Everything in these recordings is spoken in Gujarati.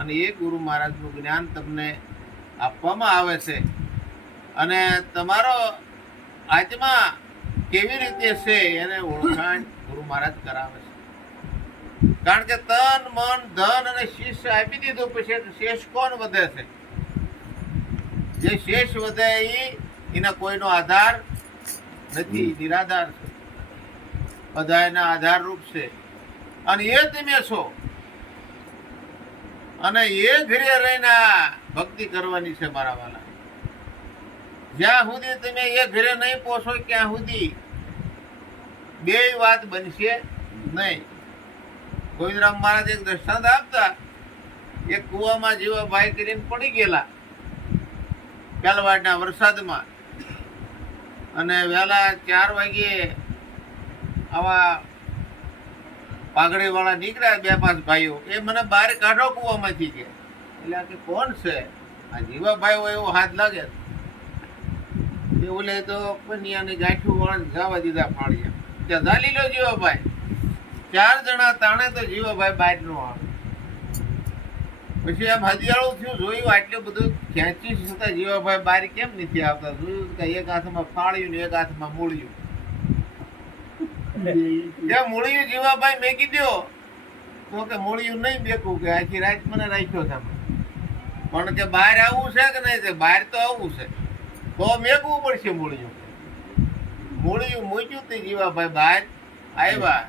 અને એ ગુરુ મહારાજનું જ્ઞાન તમને આપવામાં આવે છે. અને તમારો આત્મા કેવી રીતે છે એને ઓળખાણ ગુરુ મહારાજ કરાવે છે. કારણ કે તન મન ધન અને શિષ્ય આપી દીધું પછી શેષ કોણ વધે છે? જે શેષ વધે એના કોઈનો આધાર નથી, નિરાધાર છે, બધા એના આધાર રૂપ છે. અને એ તમે છો, અને એ ઘરે રહીને ભક્તિ કરવાની છે મારા વાલા. જ્યાં સુધી તમે એ ઘરે નહીં પહોંચો ત્યાં સુધી બે વાત બનશે નહીં. ગોવિંદરામ મહારાજ એક દ્રષ્ટાંત આપતા, એક કુવામાં જીવાભાઈ કરીને પડી ગયેલા પહેલવાડના વરસાદમાં, અને વહેલા 4 વાગ્યે આવા પાઘડી વાળા નીકળ્યા 2-5 ભાઈઓ, એ મને બહાર કાઢો કુવામાંથી કે. એટલે આ કે કોણ છે? આ જીવાભાઈ હોય એવો હાથ લાગે. એ ઓલે તો પનિયાની ગાંઠું વાળા જવા દીધા ફાળ્યા. ત્યાં ઝાલી લો જીવાભાઈ. 4 જણા તાણે તો જીવાભાઈ બહાર નો આવે. પછી આમ હදිયાળું થયું, જોયું આટલું બધું ખેંચી છતાં જીવાભાઈ બહાર કેમ નથી આવતા. જોયું કે એક હાથમાં ફાળ્યું ને એક હાથમાં મૂળ્યું. ત્યાં મૂળ્યું જીવાભાઈ મેકી દો તો કે મૂળ્યું નહીં બેકું, કે આખી રાત મને રાખ્યો તમે. પણ કે બહાર આવવું છે કે નહીં? બહાર તો આવવું છે તો મેકવું પડશે મૂળ્યું. મૂળ્યું મૂક્યું તે જીવાભાઈ બહાર આવ્યા.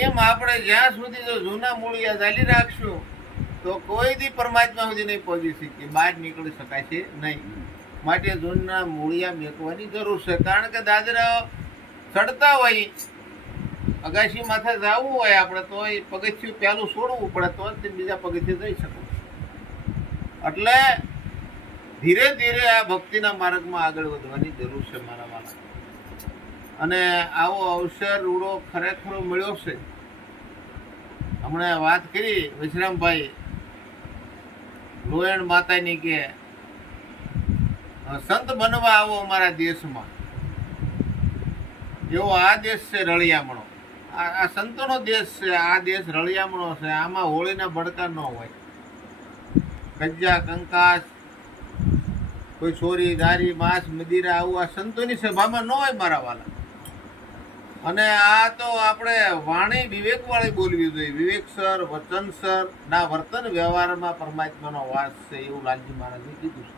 એમ આપણે જ્યાં સુધી જો જૂના મૂળિયા ચાલી રાખશું તો કોઈ દી પરમાત્મા સુધી નહીં પહોંચી શકીએ, બહાર નીકળી શકાય છે નહીં. માટે જૂના મૂળિયા મેકવાની જરૂર છે. કારણ કે દાદરા ચડતા હોય, અગાશી માથે જવું હોય આપણે તો એ પગથિયું પહેલું છોડવું પડે તો જ બીજા પગથિયે જઈ શકો. એટલે ધીરે ધીરે આ ભક્તિના માર્ગમાં આગળ વધવાની જરૂર છે મારા વાલા. અને આવો અવસર રૂડો ખરેખર મળ્યો છે. હમણાં વાત કરી વિશ્રામભાઈ લોયણ માતાની કે સંત બનવા આવો અમારા દેશમાં. એવો આ દેશ છે રળિયામણો. આ સંતોનો દેશ છે. આ દેશ રળિયામણો છે. આમાં હોળીના ભડકા ન હોય. કજ્જા કંકાસ, કોઈ ચોરી દારી માંસ મદિરા આવું આ સંતોની સભામાં ન હોય મારા વાલા. અને આ તો આપણે વાણી વિવેક વાળી બોલવી જોઈએ. વિવેકસર વચનસર ના વર્તન વ્યવહારમાં પરમાત્માનો વાસ છે એવું લાલજી મહારાજે કીધું છે.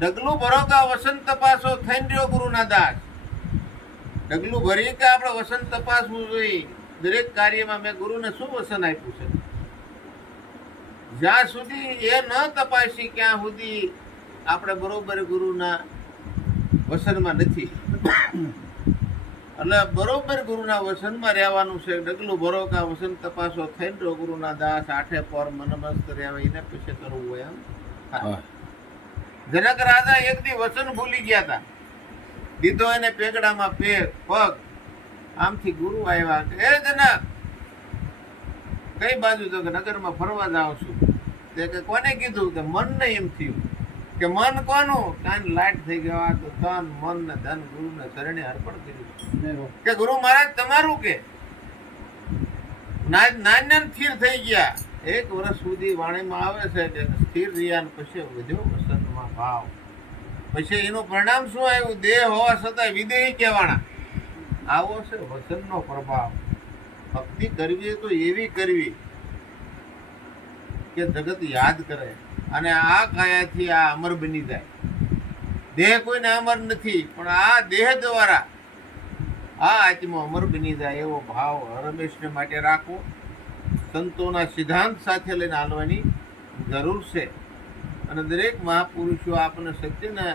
ડગલું ભરો કા વસંત તપાસો થઈને રહ્યો ગુરુના દાસ. ડગલું ભરી કે આપણે વસંત તપાસવું જોઈએ. દરેક કાર્યમાં મેં ગુરુને શું વસન આપ્યું છે? જ્યાં સુધી એ ન તપાસી ત્યાં સુધી આપણે બરોબર ગુરુના વસનમાં નથી. એટલે બરોબર ગુરુના વસનમાં રહેવાનું છે. ડગલું ભરો કા વસન તપાસો થઈને રહ્યો ગુરુના દાસ. 8 પર મનમસ્ત રહેવા એને પછી કરવું હોય એમ. જનક રાજા એક દી વચન ભૂલી ગયા હતા. દીધો એને પેગડામાં પગ. આમથી ગુરુ આવ્યા કે હે જનક કઈ બાજુ? તો કે નગરમાં ફરવા જાઉં છું. તે કે કોને કીધું? કે મનને એમ થયું. કે મન કોનું? કાન લાટ થઈ ગયા. તો તન મન ને ધન ગુરુને શરણે અર્પણ કર્યું. કે ગુરુ મહારાજ તમારું કે નાના સ્થિર થઈ ગયા. 1 વર્ષ સુધી વાણીમાં આવે છે કે સ્થિર રહ્યા પછી વધ્યો વસનમાં ભાવ. પછી એનું પરિણામ શું આવ્યું? દેહ હોવા છતાં વિદેહી કહેવાના. આવો છે વસનનો પ્રભાવ. ભક્તિ કરવી તો એવી કરવી કે જગત યાદ કરે અને આ કાયાથી આ અમર બની જાય. દેહ કોઈને અમર નથી, પણ આ દેહ દ્વારા આ આત્મા અમર બની જાય એવો ભાવ હરમેશને માટે રાખવો. સંતોના સિદ્ધાંત સાથે લઈને હાલવાની જરૂર છે. અને દરેક મહાપુરુષો આપણને સત્યને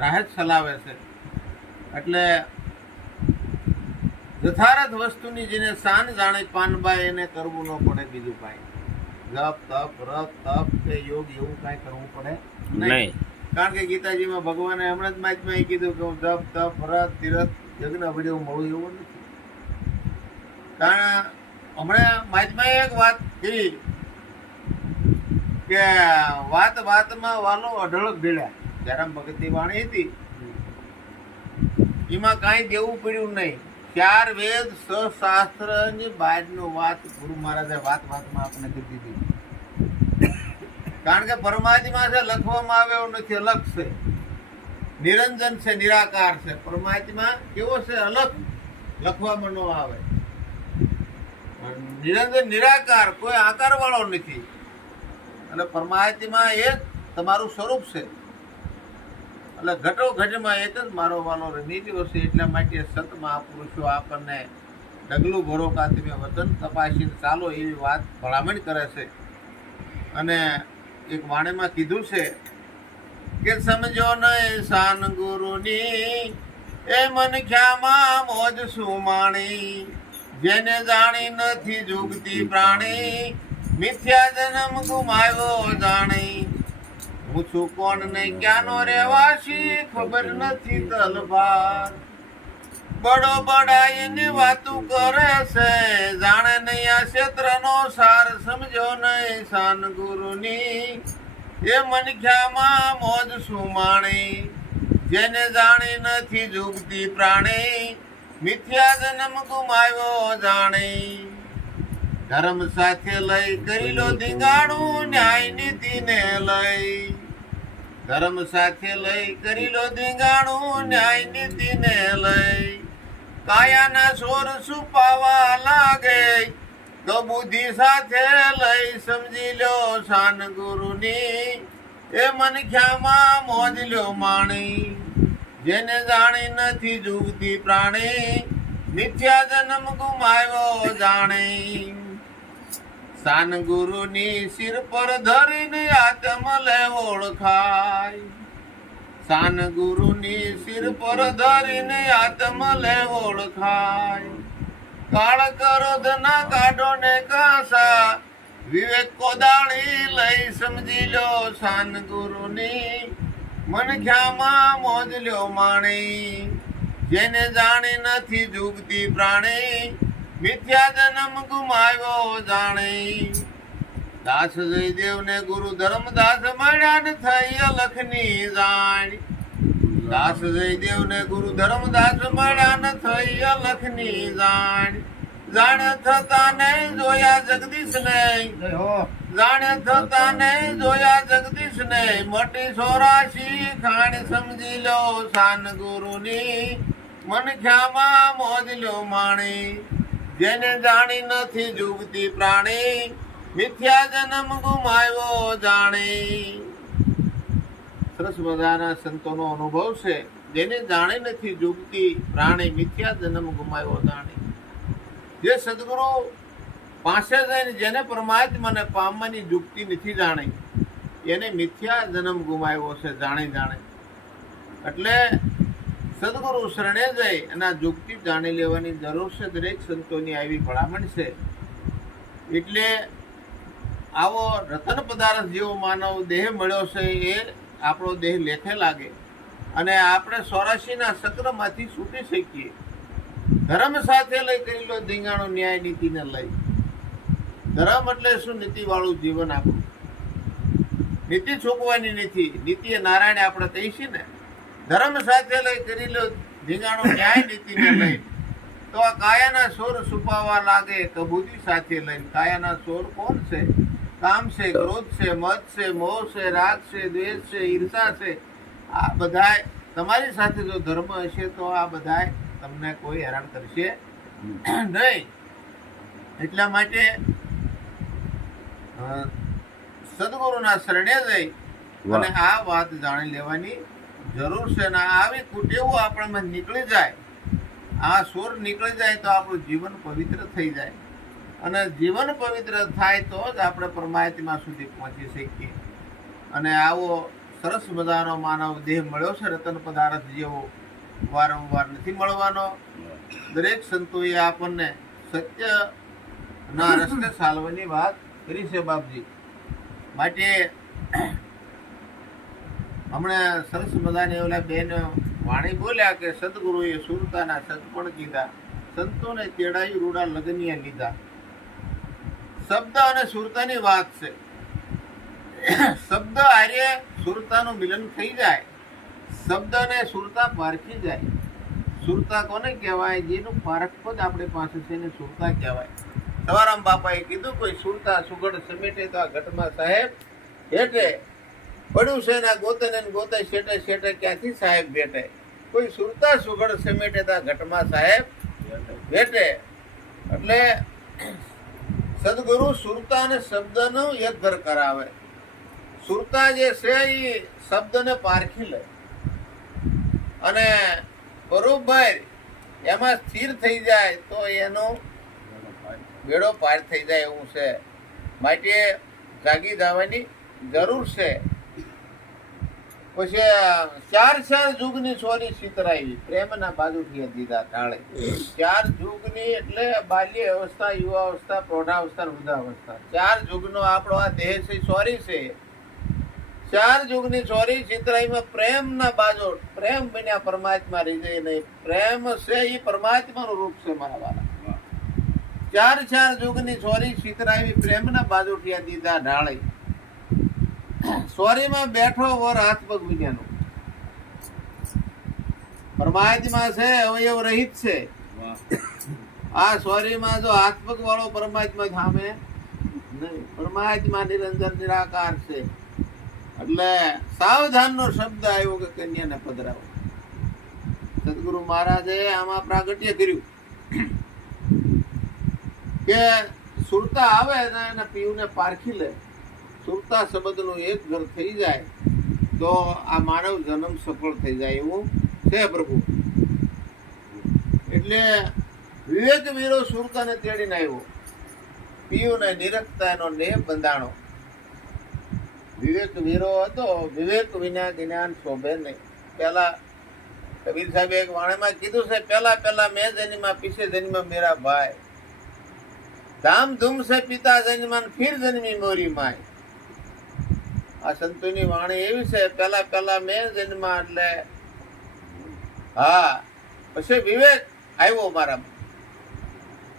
રાહ જ ચલાવે છે. એટલે યથાર્થ વસ્તુની જેને શાન જાણે પાનબાઈ એને કરવું ન પડે બીજું કાંઈ. જપ તપ રપ તપ કે યોગ એવું કાંઈ કરવું પડે નહીં. કારણ કે ગીતાજીમાં ભગવાને હમણાં જ મહાત્માએ કીધું કે હું જપ તપ વ્રત તીરથ યજ્ઞ વિડીયો મળું એવું નથી. કારણ હમણાં મહાત્માએ એક વાત કરી કે વાત વાતમાં વાલો અઢળક ભેળ્યા. જયરામ ભગતની વાણી હતી એમાં કાંઈ દેવું પડ્યું નહીં. ચાર વેદ સશાસ્ત્ર ની બહારનું વાત ગુરુ મહારાજે વાતમાં આપણે કીધી હતી. કારણ કે પરમાત્મા છે લખવામાં આવે એવું નથી, અલગ છે, નિરંજન છે, નિરાકાર છે. પરમાત્મા કેવો છે? અલગ, લખવામાં ન આવે. નિરંજન નિરાકાર, કોઈ આકાર વાળો નથી. એટલે પરમાત્મા એક તમારું સ્વરૂપ છે. એટલે ઘટો ઘટમાં એક જ મારો વાલો રમી ગયો છે. એટલા માટે સંત મહાપુરુષો આપણને ડગલું ભરો કા તમે વતન તપાસીને ચાલો એવી વાત ભલામણ કરે છે. અને એક વાણીમાં કીધું છે કે સમજો નહીં શાન ગુરુની, એ મનખ્યામાં મોજ સુમાણી, જેને જાણી નથી જુગતી પ્રાણી, મિથ્યા જન્મ ગુમાવ્યો જાણી. હું છું કોણ ને ક્યાંનો રહેવાસી, ખબર નથી તલવાર. બડો બડાઈની વાતું કરે છે, જાણે નહીં આ ક્ષેત્રનો સાર. સમજો નહીં શાન ગુરુની, એ મનખ્યામાં મોજ સુમાણી, જેને જાણી નથી જુગતી પ્રાણી, મિથ્યા જન્મ ગુમાવ્યો જાણી. ધર્મ સાથે લઈ કરી લો ધીંગાણું, ન્યાય નીતિને લઈ. ધર્મ સાથે લઈ કરી લો ધીંગાણું, ન્યાય નીતિને લઈ. કાયાના સોર છુપાવા લાગે, તો બુદ્ધિ સાથે લઈ સમજી લો શાન ગુરુની, એ મનખ્યામાં મોજ લ્યો માણી, જેને જાણી નથી જુગતી પ્રાણી, મિથ્યા જન્મ ગુમાવ્યો જાણી. શાન ગુરુની શિર પર ધરીને આત્મ લે ઓળખાય. શાન ગુરુની શિર પર ધરીને આત્મ લે ઓળખાય. કાળ ક્રોધ ના કાઢો ને કાસા, વિવેક કોદાળી લઈ સમજી લો શાન ગુરુની, મનખ્યામાં મોજ લ્યો માણી, જેને જાણી નથી જુગતી પ્રાણી, મિથ્યા જન્મ ગુમાવ્યો જાણી. દાસ જયદેવ ને ગુરુ ધર્મદાસ મળ્યા ને થઈ અલખની જાણ. દાસ જયદેવ ને ગુરુ ધર્મદાસ મળ્યા ને થઈ અલખની જાણ. જાણે થતા નહીં જોયા જગદીશ ને, જાણે થતા નહીં જોયા જગદીશ ને, મોટી 84 ખાણ સમજી લો શાન ગુરુની, મનખ્યામાં મોજ લ્યો માણી, જેને જાણી નથી જુગતી પ્રાણી, મિથ્યા જન્મ ગુમાવ્યો જાણી. સરસ મજાના સંતોનો અનુભવ છે. જેને જાણી નથી જુગતી પ્રાણી, મિથ્યા જન્મ ગુમાવ્યો જાણી. જે સદગુરુ પાસે જઈને જેને પરમાત્માને પામવાની જુગતી નથી જાણી, એને મિથ્યા જન્મ ગુમાવ્યો છે જાણી જાણે. એટલે સદગુરુ શરણે જઈ અને આ જુગતી જાણી લેવાની જરૂર છે. દરેક સંતોની આવી ભલામણ છે. એટલે આવો રતન પદાર્થ જેવો માનવ દેહ મળ્યો છે, એ આપણો દેહ લેખે લાગે અને આપણે 84ના ચક્રમાંથી છૂટી શકીએ. ધર્મ સાથે લઈ કરી લો ધીંગાણું, ન્યાય નીતિને લઈ. ધર્મ એટલે શું? નીતિ વાળું જીવન આપણું. નીતિ છોકવાની નથી. નીતિ નારાયણ આપણે કહીશું ને. ધર્મ સાથે લઈ કરી લો ધીંગાણું, ન્યાય નીતિને લઈ. તો આ કાયાના સોર છુપાવા લાગે, કબૂદી સાથે લઈને. કાયાના સોર કોણ છે? કામ છે, ક્રોધ છે, મદ છે, મોહ છે, રાગ છે, દ્વેષ છે, ઈર્ષા છે. આ બધા તમારી સાથે જો ધર્મ હશે તો આ બધા તમને કોઈ હેરાન કરશે નહીં. એટલા માટે સદગુરુના શરણે જઈ અને આ વાત જાણી લેવાની જરૂર છે. ને આવી કુટેવો આપણામાં નીકળી જાય, આ સોર નીકળી જાય તો આપણું જીવન પવિત્ર થઈ જાય. અને જીવન પવિત્ર થાય તો જ આપણે પરમાત્મા સુધી પહોંચી શકીએ. અને આવો સરસ મજાનો માનવ દેહ મળ્યો છે રતન પદાર્થ જેવો, વારંવાર નથી મળવાનો. દરેક સંતોએ આપણને સત્યના રસ્તે ચાલવાની વાત કરી છે બાપજી. માટે હમણાં સરસ મજાની ઓલા બેન વાણી બોલ્યા કે સદગુરુએ સુરતાના સદપણ કીધા, સંતોને તેડાયું રૂડા લગનિયા લીધા. શબ્દ અને સુરતાની વાત છે. શબ્દ આર્ય સુરતાનું મિલન થઈ જાય, શબ્દ અને સુરતા પારખી જાય. સુરતા કોને કહેવાય? જેનું પારખપદ આપણી પાસે છે એને સુરતા કહેવાય. સવારામ બાપાએ કીધું કોઈ સુરતા સુગડ સમેટે તો આ ઘટમાં સાહેબ હેઠે પડ્યું છે ને ગોતે ને ગોતે શેટે શેટે ક્યાંથી સાહેબ ભેટે. કોઈ સુરતા સુગડ સમેટે તો આ ઘટમાં સાહેબ ભેટે. એટલે સદગુરુ સુરતા અને શબ્દનો એક ઘર કરાવે. સુરતા જે છે એ શબ્દને પારખી લે અને બરોબર એમાં સ્થિર થઈ જાય તો એનો બેડો પાર થઈ જાય એવું છે. માટે જાગી જવાની જરૂર છે. પછી ચાર જુગની સોરી સીતરાવી પ્રેમના બાજુથી દીધા ઢાળે. ચાર જુગની એટલે બાલ્ય અવસ્થા, યુવા અવસ્થા, પ્રૌઢાવસ્થા, વૃદ્ધાવસ્થા. ચાર જુગનો આપણો આ દેહ છે સોરી છે. ચાર જુગની સોરી સીતરાવીમાં પ્રેમના બાજુ પ્રેમ બન્યા પરમાત્મા રહી જાય નહીં. પ્રેમ છે એ પરમાત્માનું રૂપ છે મારા વાલા. ચાર જુગની સોરી સીતરાવી પ્રેમના બાજુથી દીધા ઢાળે. સોરીમાં બેઠો વર હાથ પગ વિજ્ઞાનો પરમાત્મા છે, અવયવ રહિત છે. આ સોરીમાં જો હાથ પગ વાળો પરમાત્મા થામે નહીં. પરમાત્મા નિરંજન નિરાકાર છે. એટલે સાવધાનનો શબ્દ આવ્યો કે કન્યાને પધરાવો. સદગુરુ મહારાજે આમાં પ્રાગટ્ય કર્યું કે સુરતા આવે ને એના પીવને પારખી લે. સુરતા શબ્દનું એક ઘર થઈ જાય તો આ માનવ જન્મ સફળ થઈ જાય એવું છે પ્રભુ. એટલે વિવેક વીરો સુરતાને તેડીને આવ્યો. પીયુને નિરખતા એનો નેહ બંધાણો. વિવેક વીરો હતો. વિવેક વિના જ્ઞાન શોભે નહીં. પેલા કબીર સાહેબે એક વાણીમાં કીધું છે, પેલા મેં જન્મા પીછે જન્મ મેરા ભાઈ, ધામ ધૂમ સે પિતા જન્મન ફિર જન્મી મોરી માય. આ સંતોની વાણી એવી છે, પેલા મેં જન્મા એટલે હા. પછી વિવેક આવ્યો મારામાં.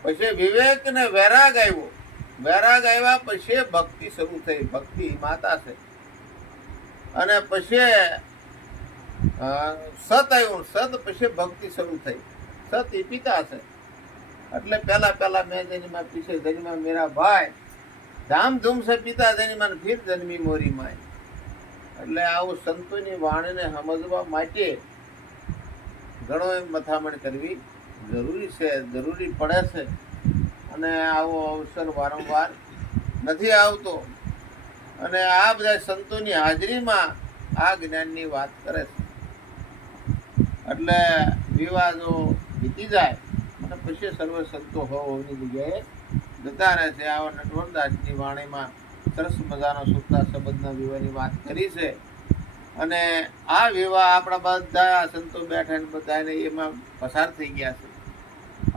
પછી વિવેક ને વૈરાગ આવ્યો. વૈરાગ આવ્યા પછી ભક્તિ શરૂ થઈ. ભક્તિ માતા છે. અને પછી સત આવ્યું. સત પછી ભક્તિ શરૂ થઈ. સત એ પિતા છે. એટલે પેલા મેં જન્મા પીછે જન્મા મેરા ભાઈ, ધામ ધૂમ સે પિતા જન્મન ફિર જન્મી મોરી માય. એટલે આવું સંતોની વાણીને સમજવા માટે ઘણો એમ મથામણ કરવી જરૂરી છે, જરૂરી પડે છે. અને આવો અવસર વારંવાર નથી આવતો. અને આ બધા સંતોની હાજરીમાં આ જ્ઞાનની વાત કરે છે. એટલે વિવાદો વીતી જાય અને પછી સર્વ સંતો હોવાની જગ્યાએ જતા રહે છે. આવા નટવરદાસની વાણીમાં સરસ મજાનો સુરતા શબ્દના વિવાહની વાત કરી છે. અને આ વિવાહ આપણા બધા સંતો બેઠા ને બધાને એમાં પસાર થઈ ગયા છે.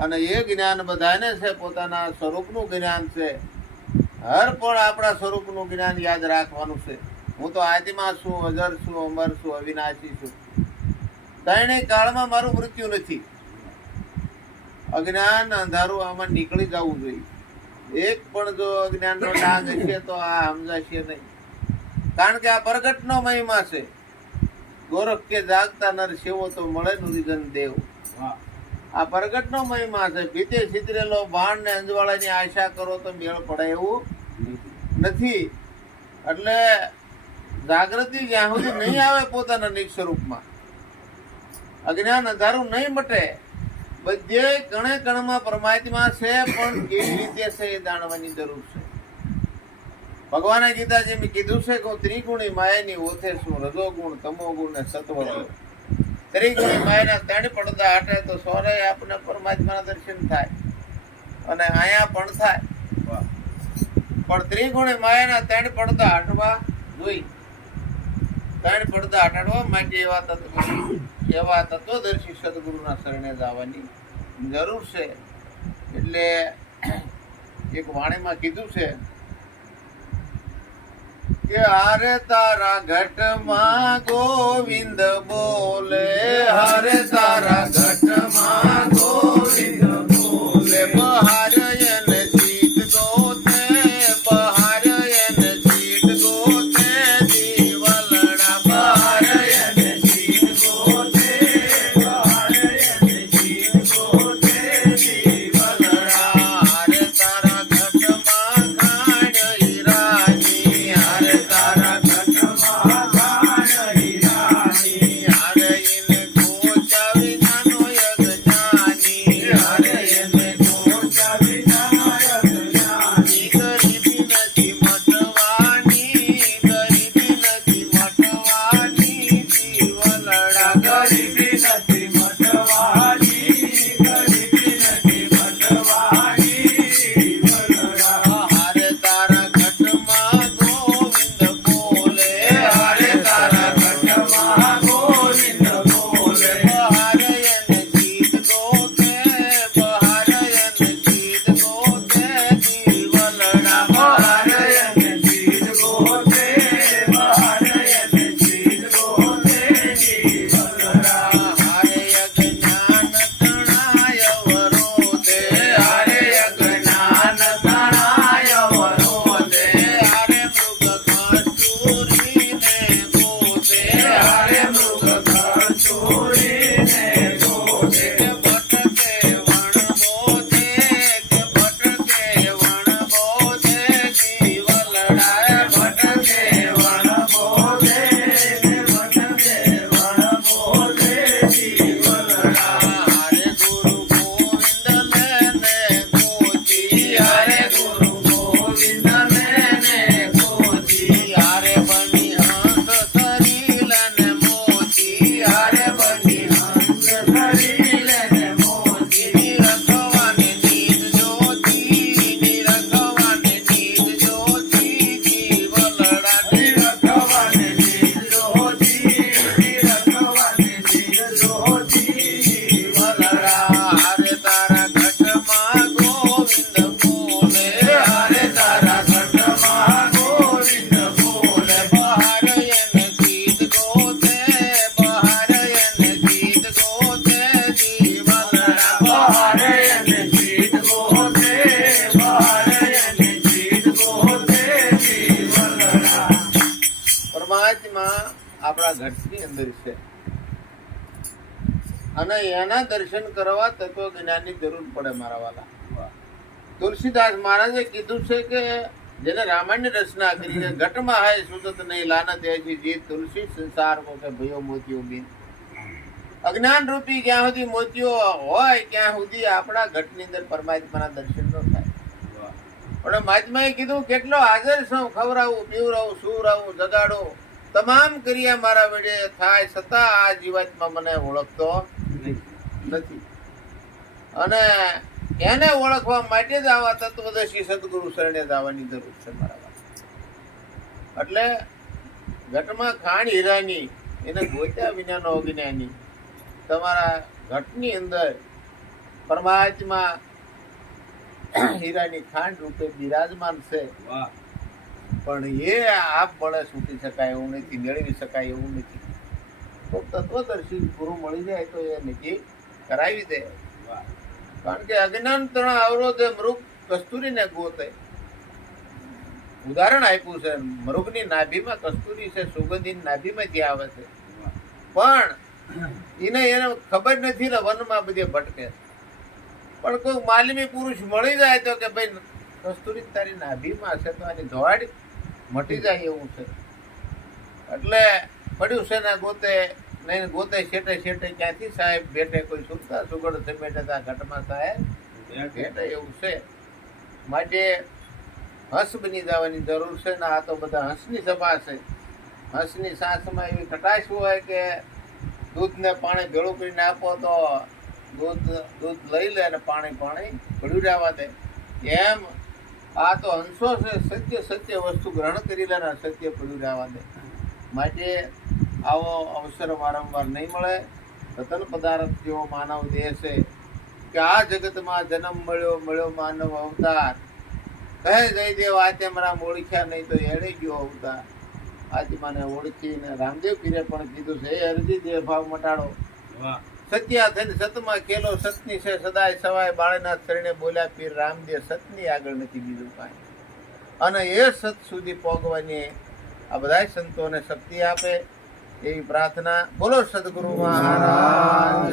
અને એ જ્ઞાન બધાને છે, પોતાના સ્વરૂપનું જ્ઞાન છે. હર પણ આપણા સ્વરૂપનું જ્ઞાન યાદ રાખવાનું છે. હું તો આદિમાં છું, અજર છું, અમર છું, અવિનાશી છું. ત્રણેય કાળમાં મારું મૃત્યુ નથી. અજ્ઞાન અંધારું આમાં નીકળી જવું જોઈએ. એક પણ જો અજ્ઞાનનો ડાઘ હશે તો આ સમજાશે નહીં. કારણ કે આ પ્રગટનો મહિમા છે. ગોરખ કે જાગતા નર સેવો તો મળે નુરીજન દેવ. આ પ્રગટનો મહિમા છે. ભીતે છિતરેલો બાણ ને અંજવાળાની આશા કરો તો મેળ પડે એવું નથી. એટલે જાગૃતિ જ્યાં સુધી નહીં આવે પોતાના નિજ સ્વરૂપમાં, અજ્ઞાન અંધારું નહીં મટે. બધે કણે કણમાં પરમાત્મા છે, પણ કેવી રીતે છે એ જાણવાની જરૂર છે. ભગવાને ગીતાજી મેં કીધું છે કે હું ત્રિગુણી માયાની ઓથે છું, રજોગુણ, તમોગુણ ને સત્વગુણ. ત્રિગુણી માયાના ત્રણ પડદા હટે તો સોરે આપણને પરમાત્માના દર્શન થાય અને આયા પણ થાય. પણ ત્રિગુણી માયાના ત્રણ પડદા હટવા જોઈ. ત્રણ પડદા હટાડવા માટે એવા તત્વદર્શી સદગુરુના શરણે જવાની જરૂર છે. એટલે એક વાણીમાં કીધું છે કે હારે તારા ઘટમાં ગોવિંદ બોલે, હારે તારા ઘટમાં ગોવિંદ બોલે. બહાર એને સીત ગોતે, બહાર એને સીત ગોતે, દીવલણા બહાર એને સીત ગોતે, બહાર એને પરમાત્મા આપણા ઘટની અંદર છે અને એના દર્શન કરવા તત્વજ્ઞાનની જરૂર પડે મારા વાલા. તુલસીદાસ મહારાજે કીધું છે કે જેને રામાયણની રચના કરી છે, ઘટમાં હૈ સુદત નહીં લાનત એસી જીત તુલસી સંસાર કો કે ભયો મોતીઓ બિન. અજ્ઞાન રૂપી જ્યાં સુધી મોતીઓ હોય ત્યાં સુધી આપણા ઘટની અંદર પરમાત્માના દર્શન ન થાય. પણ મહાત્માએ કીધું કેટલો હાજર છું, ખવડાવું, પીવડાવું, સુવડાવું, જગાડું, તમામ ક્રિયા મારા વડે થાય છતાં આ જીવાત્મા મને ઓળખતો નથી. અને એને ઓળખવા માટે જ આવા તત્વદર્શી સદગુરુ શરણે જવાની જરૂર છે મારા વાત. એટલે ઘટમાં ખાણ હીરાની એને ગોત્યા વિનાનો અજ્ઞાની તમારા ઘટની અંદર પરમાત્મા હીરાની ખાંડ રૂપે બિરાજમાન છે. પણ એ આપ બળે છૂટી શકાય એવું નથી, મેળવી શકાય એવું નથી. તો તત્વદર્શી ગુરુ મળી જાય તો એ નક્કી કરાવી દે. કારણ કે અજ્ઞાન ત્રણ અવરોધે મૃગ કસ્તુરીને ગોતે. ઉદાહરણ આપ્યું છે, મૃગની નાભીમાં કસ્તુરી છે, સુગંધી નાભીમાંથી આવે છે, પણ એને ખબર નથી ને વનમાં બધે ભટકે. પણ કોઈ માલિમી પુરુષ મળી જાય તો કે ભાઈ કસ્તુરી તારી નાભીમાં છે તો આની ધોવાડ મટી જાય એવું છે. એટલે પડ્યું છે ને ગોતે નહીં, ગોતે શેઠે શેઠે ક્યાંથી સાહેબ બેઠે, કોઈ સુરતા સુગડ સમેટે તા ઘટમાં સાહેબ બેઠે એવું છે. માટે હંસ બની જવાની જરૂર છે ને. આ તો બધા હંસની સભા છે. હંસની સાસમાં એવી ખટાશ હોય કે દૂધને પાણી ભેળું કરીને આપો તો દૂધ લઈ લે અને પાણી ભળ્યું રહેવા દે. એમ આ તો હંસો છે, સત્ય વસ્તુ ગ્રહણ કરી લે ને સત્ય ભળ્યું રહેવા દે. માટે આવો અવસર વારંવાર નહીં મળે. રતન પદાર્થ જેવો માનવ દેહ છે કે આ જગતમાં જન્મ મળ્યો માનવ અવતાર. કહે જયદેવ આતે મારા ઓળખ્યા નહીં તો એડે ગયો અવતાર. આજ મને ઓળખીને રામદેવ પીરે પણ કીધું છે, એ અરજી દેહ ભાવ મટાડો. સત્યા થઈને સતમાં ખેલો સતની છે સદાય સવાય. બાળનાથ શરણે બોલ્યા પીર રામદેવ, સતની આગળ નથી બીજું કાંઈ. અને એ સત સુધી પહોંચવાની આ બધા સંતોને શક્તિ આપે એવી પ્રાર્થના. બોલો સદગુરુ મહારાજ.